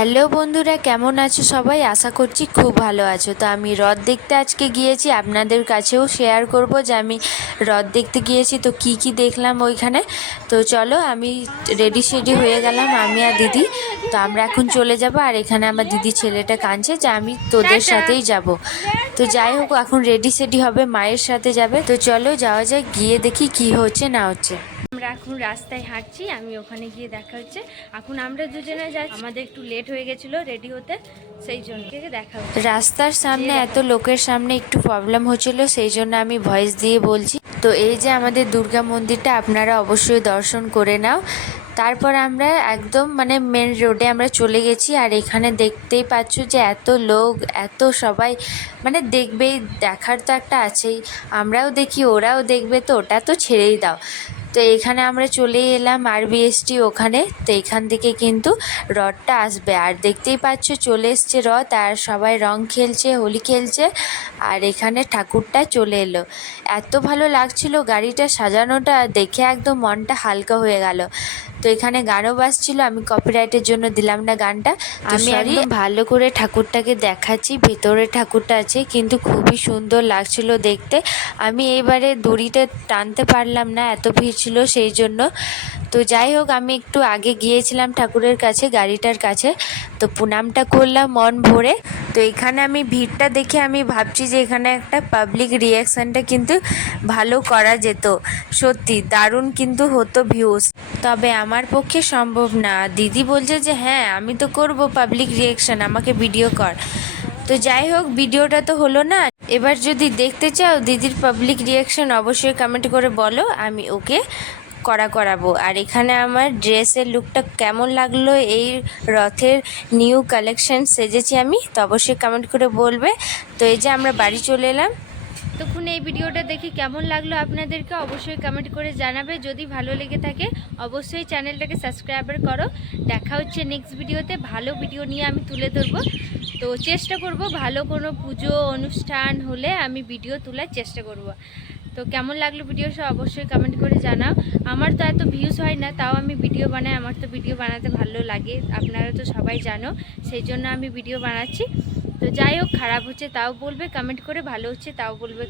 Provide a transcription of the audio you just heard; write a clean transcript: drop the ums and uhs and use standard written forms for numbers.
Hello বন্ধুরা, কেমন আছো সবাই? আশা করছি খুব ভালো আছো। তো আমি হ্রদ দেখতে আজকে গিয়েছি, আপনাদের কাছেও শেয়ার করব যে আমি হ্রদ দেখতে গিয়েছি তো কি কি দেখলাম ওইখানে। তো চলো, আমি রেডি শেডি হয়ে গেলাম, আমি আর দিদি। তো আমরা এখন চলে যাব, আর এখানে আমার দিদি ছেলেটা কাঁদছে যে আমি তোদের সাথেই যাব। তো যাই হোক, এখন রেডি সেডি হবে, মায়ের সাথে যাবে। তো চলো যাওয়া যায়, গিয়ে দেখি কি হচ্ছে না হচ্ছে। আমরা এখন রাস্তায় হাঁটছি, আমি ওখানে গিয়ে দেখা হচ্ছে। এখন আমরা দুজনে যাচ্ছি, আমাদের একটু লেট হয়ে গেছিলো রেডি হতে, সেই জন্য দেখা হচ্ছে। রাস্তার সামনে এত লোকের সামনে একটু প্রবলেম হচ্ছিল, সেই জন্য আমি ভয়েস দিয়ে বলছি। তো এই যে আমাদের দুর্গা মন্দিরটা, আপনারা অবশ্যই দর্শন করে নাও। তারপর আমরা একদম মেন রোডে আমরা চলে গেছি, আর এখানে দেখতেই পাচ্ছ যে এত লোক, এত সবাই দেখবেই, দেখার তো একটা আছেই। আমরাও দেখি, ওরাও দেখবে, তো ওটা তো ছেড়েই দাও। তো এখানে আমরা চলে এলাম আরবিএসটি ওখানে। তো এখান থেকে কিন্তু রথটা আসবে, আর দেখতেই পাচ্ছ চলে এসছে রথ, আর সবাই রং খেলছে, হোলি খেলছে, আর এখানে ঠাকুরটা চলে এলো। এত ভালো লাগছিল গাড়িটা সাজানোটা দেখে, একদম মনটা হালকা হয়ে গেল। তো এখানে গানও বাজছিল, আমি কপিরাইটের জন্য দিলাম না গানটা। আমি একদম ভালো করে ঠাকুরটাকে দেখাচ্ছি, ভেতরে ঠাকুরটা আছে, কিন্তু খুবই সুন্দর লাগছিল দেখতে। আমি এইবারে দড়িটা টানতে পারলাম না, এত ভিড় ছিল সেই জন্য। তো যাই হোক, আমি একটু আগে গিয়েছিলাম ঠাকুরের কাছে, গাড়িটার কাছে, তো প্রণামটা করলাম মন ভরে। তো এখানে আমি ভিড়টা দেখে আমি ভাবছি যে এখানে একটা পাবলিক রিয়াকশানটা কিন্তু ভালো করা যেত, সত্যি দারুণ কিন্তু হতো ভিউজ। তবে আমার পক্ষে সম্ভব না। দিদি বলছে যে হ্যাঁ আমি তো করব পাবলিক রিয়াকশান, আমাকে ভিডিও কর। তো যাই হোক, ভিডিওটা তো হলো না। এবার যদি চাও দিদির পাবলিক রিয়াকশান, অবশ্যই কমেন্ট করে বলো, আমি ওকে করাবো। আর এখানে আমার ড্রেসের লুকটা কেমন লাগলো, এই রথের নিউ কালেকশন সেজেছি আমি, তো অবশ্যই কমেন্ট করে বলবে। তো এই যে আমরা বাড়ি চলে এলাম। তখন এই ভিডিওটা দেখে কেমন লাগলো আপনাদেরকে অবশ্যই কমেন্ট করে জানাবে। যদি ভালো লেগে থাকে অবশ্যই চ্যানেলটাকে সাবস্ক্রাইব করো। দেখা হচ্ছে নেক্সট ভিডিওতে, ভালো ভিডিও নিয়ে আমি তুলে ধরবো। তো চেষ্টা করব ভালো কোনো পুজো অনুষ্ঠান হলে আমি ভিডিও তোলার চেষ্টা করব। তো কেমন লাগলো ভিডিও সব অবশ্যই কমেন্ট করে জানাও। আমার তো এত ভিউজ হয় না, তাও আমি ভিডিও বানাই, আমার তো ভিডিও বানাতে ভালো লাগে, আপনারা তো সবাই জানো, সেই জন্য আমি ভিডিও বানাচ্ছি। তো যাই হোক, খারাপ হচ্ছে তাও বলবে কমেন্ট করে, ভালো হচ্ছে তাও বলবে।